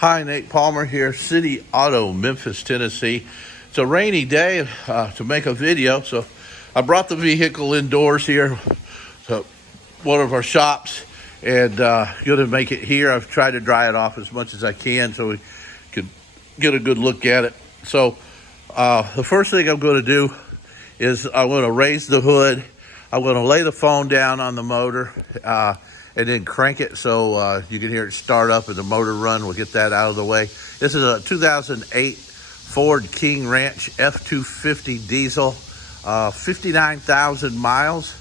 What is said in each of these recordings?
Hi, Nate Palmer here, City Auto, Memphis, Tennessee. It's a rainy day to make a video, so I brought the vehicle indoors here to one of our shops and going to make it here. I've tried to dry it off as much as I can so we could get a good look at it. So the first thing I'm going to do is I'm going to raise the hood. I'm going to lay the phone down on the motor and then crank it so you can hear it start up and the motor run. We'll get that out of the way. This is a 2008 Ford King Ranch F250 diesel, 59,000 miles.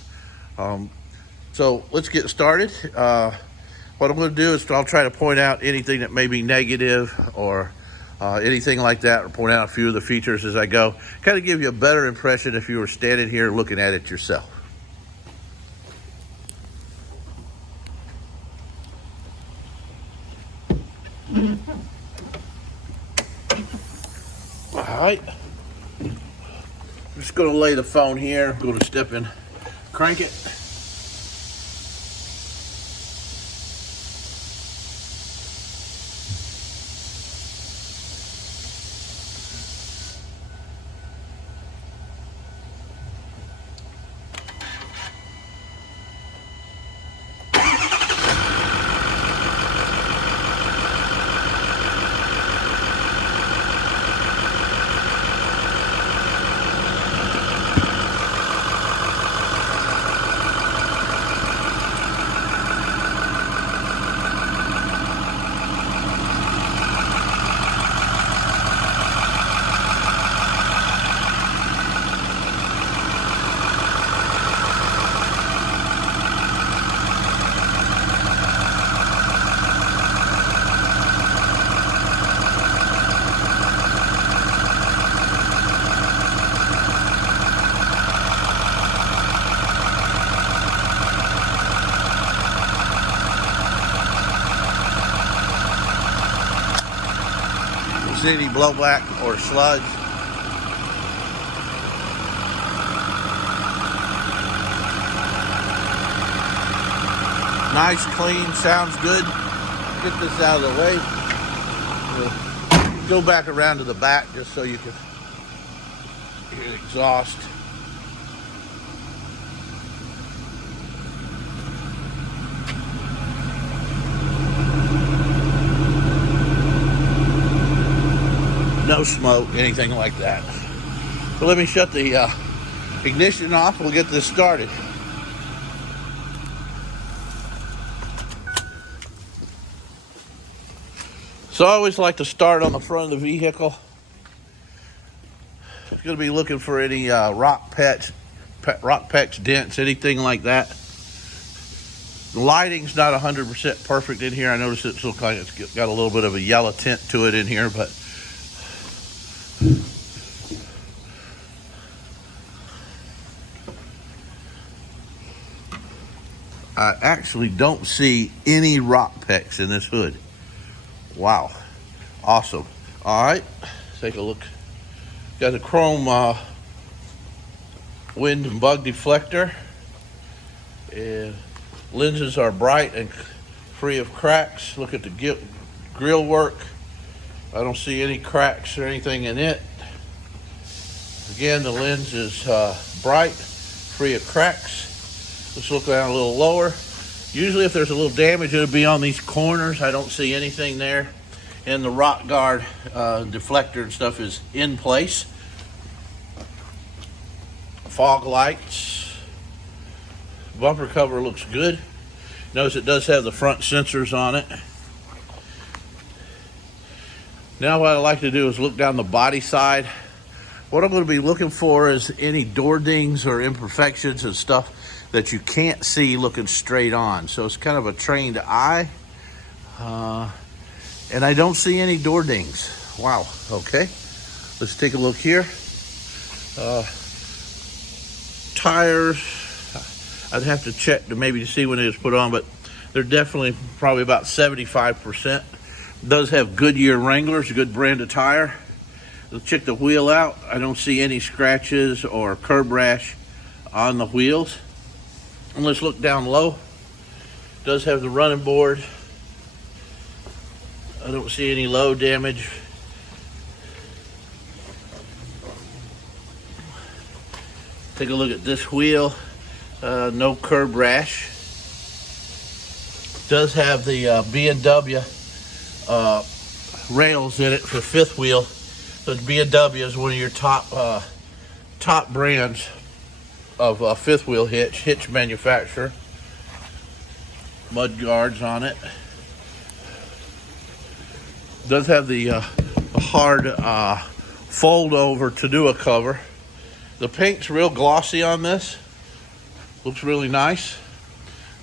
So let's get started. What I'm going to do is I'll try to point out anything that may be negative or anything like that, or point out a few of the features as I go. Kind of give you a better impression if you were standing here looking at it yourself. All right, I'm just going to lay the phone here. I'm going to step in, crank it. Any blowback or sludge. Nice, clean, sounds good. Get this out of the way. We'll go back around to the back just so you can hear the exhaust. No smoke, anything like that. So let me shut the ignition off. We'll get this started. So I always like to start on the front of the vehicle. It's going to be looking for any rock pecks, dents, anything like that. The lighting's not 100% perfect in here. I noticed it looks like it's got a little bit of a yellow tint to it in here, but I actually don't see any rock pecks in this hood. Wow, awesome. All right, take a look. Got a chrome wind and bug deflector, and lenses are bright and free of cracks. Look at the grill work. I don't see any cracks or anything in it. Again, the lens is bright, free of cracks. Let's look down a little lower. Usually if there's a little damage, it'll be on these corners. I don't see anything there. And the rock guard deflector and stuff is in place. Fog lights. Bumper cover looks good. Notice it does have the front sensors on it. Now what I like to do is look down the body side. What I'm going to be looking for is any door dings or imperfections and stuff that you can't see looking straight on. So it's kind of a trained eye. And I don't see any door dings. Wow, okay. Let's take a look here. Tires, I'd have to check to maybe see when it was put on, but they're definitely probably about 75%. Does have Goodyear Wranglers, a good brand of tire. Let's check the wheel out. I don't see any scratches or curb rash on the wheels. And let's look down low. Does have the running board. I don't see any load damage. Take a look at this wheel. No curb rash. Does have the B&W rails in it for fifth wheel. So B&W is one of your top brands of fifth wheel hitch manufacturer. Mud guards on it. Does have the hard fold over to-do cover. The paint's real glossy on this. Looks really nice.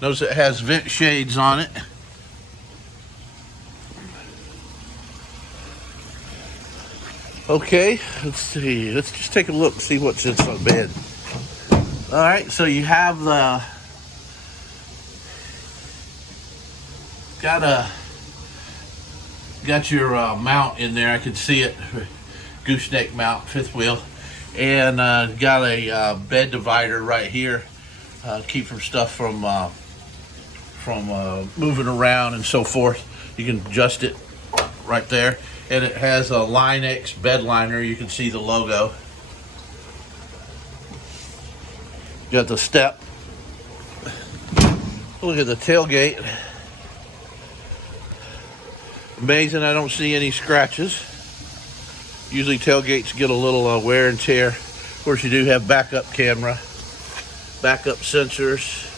Notice it has vent shades on it. Okay, let's see. Let's just take a look and see what's inside the bed. All right, so you have the got your mount in there. I can see it, gooseneck mount, fifth wheel, and got a bed divider right here, keep from stuff from moving around and so forth. You can adjust it right there, and it has a Line-X bed liner. You can see the logo. Got the step. Look at the tailgate. Amazing, I don't see any scratches. Usually tailgates get a little wear and tear. Of course, you do have backup camera, backup sensors.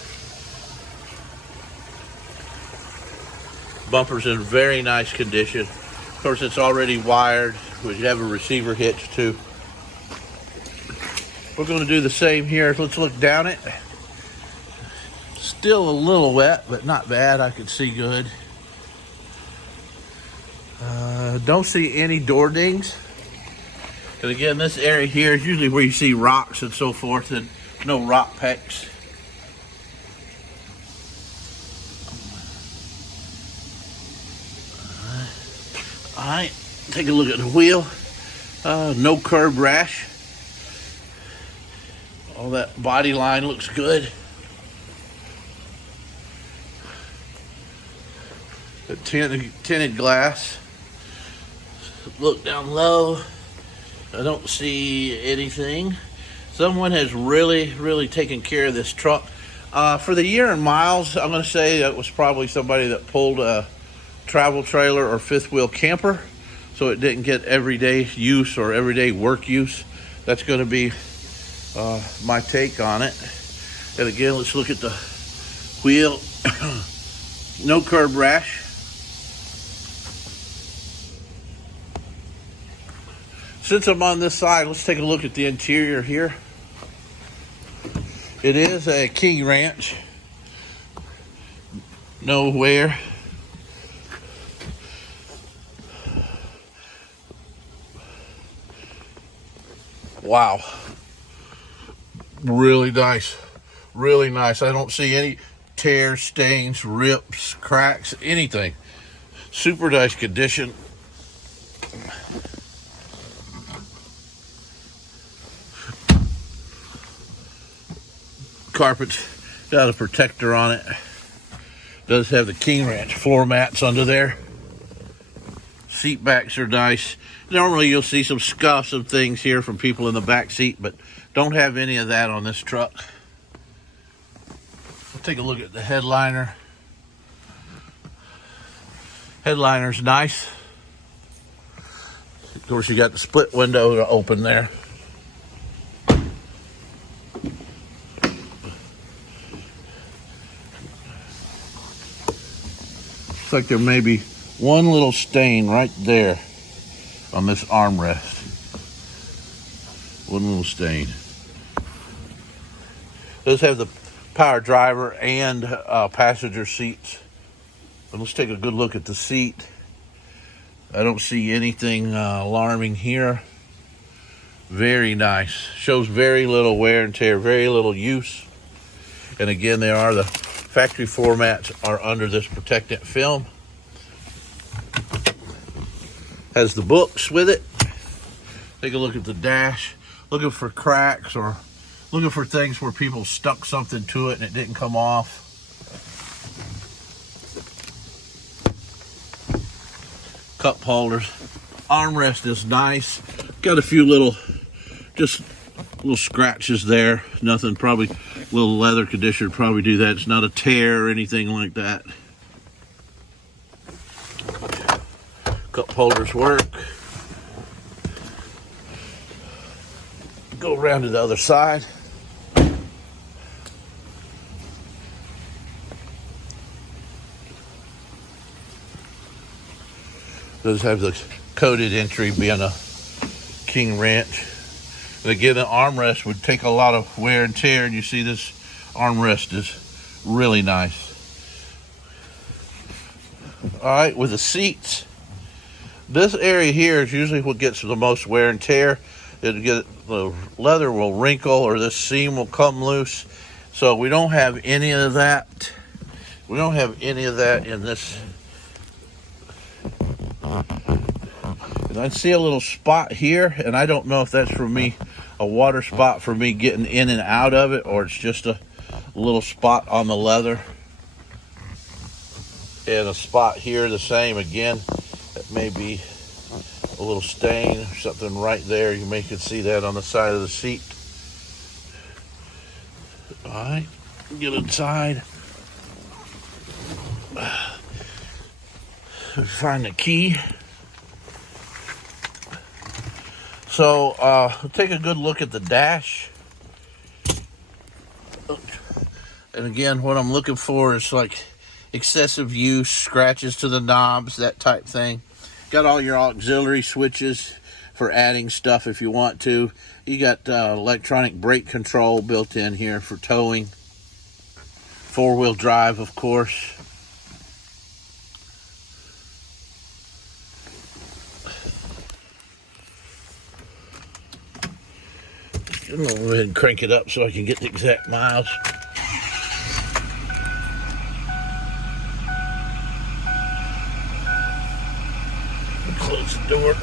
Bumper's in very nice condition. Of course, it's already wired. We have a receiver hitch too. We're going to do the same here. Let's look down it. Still a little wet, but not bad. I can see good. Don't see any door dings. And again, this area here is usually where you see rocks and so forth, and no rock pecks. All right, take a look at the wheel. No curb rash. All that body line looks good. The tinted glass. Look down low. I don't see anything. Someone has really taken care of this truck. For the year and miles, I'm going to say that was probably somebody that pulled a travel trailer or fifth wheel camper, so it didn't get everyday use or everyday work use. That's going to be my take on it. And again, let's look at the wheel. No curb rash. Since I'm on this side, let's take a look at the interior here. It is a King Ranch. No wear. Wow. Really nice. Really nice. I don't see any tears, stains, rips, cracks, anything. Super nice condition. Carpet's got a protector on it. Does have the King Ranch floor mats under there. Seat backs are nice. Normally you'll see some scuffs and things here from people in the back seat, but don't have any of that on this truck. We'll take a look at the headliner. Headliner's nice. Of course, you got the split window to open there. Looks like there may be one little stain right there on this armrest. One little stain. Does have the power driver and passenger seats. And let's take a good look at the seat. I don't see anything alarming here. Very nice. Shows very little wear and tear, very little use. And again, the factory floor mats are under this protectant film. Has the books with it. Take a look at the dash. Looking for cracks or looking for things where people stuck something to it and it didn't come off. cup holders. Armrest is nice. Got a few little scratches there. Nothing, probably a little leather conditioner probably do that. It's not a tear or anything like that. Cup holders work. Go around to the other side. Those have the coated entry being a king wrench. And again, the armrest would take a lot of wear and tear, and you see this armrest is really nice. All right, with the seats, this area here is usually what gets the most wear and tear. The leather will wrinkle, or this seam will come loose. So we don't have any of that. We don't have any of that in this. And I see a little spot here, and I don't know if that's for me, a water spot for me getting in and out of it, or it's just a little spot on the leather. And a spot here the same again. That may be a little stain or something right there. You may could see that on the side of the seat. All right, get inside. Find the key. So take a good look at the dash. And again, what I'm looking for is like excessive use, scratches to the knobs, that type thing. Got all your auxiliary switches for adding stuff if you want to. You got electronic brake control built in here for towing. Four-wheel drive, of course. I'm going to go ahead and crank it up so I can get the exact miles. Close the door.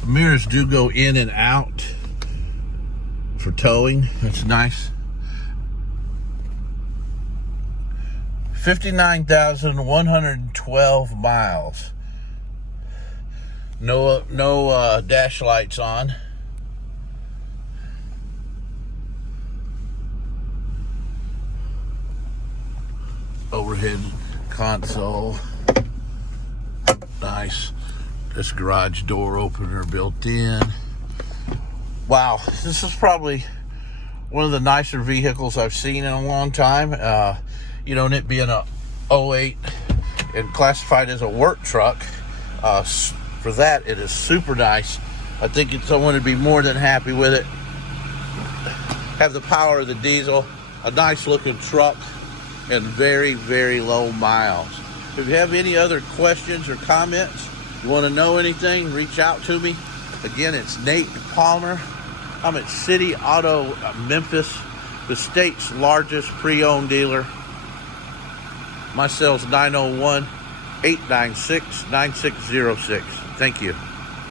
The mirrors do go in and out for towing. That's nice. 59,112 miles. No dash lights on. Overhead console. Nice. This garage door opener built in. Wow, this is probably one of the nicer vehicles I've seen in a long time. You know, and it being a 08 and classified as a work truck, for that it is super nice. I think someone would be more than happy with it. Have the power of the diesel, a nice looking truck, and very, very low miles. If you have any other questions or comments, you want to know anything, reach out to me. Again, it's Nate Palmer. I'm at City Auto Memphis, the state's largest pre-owned dealer. My cell's 901-896-9606. Thank you.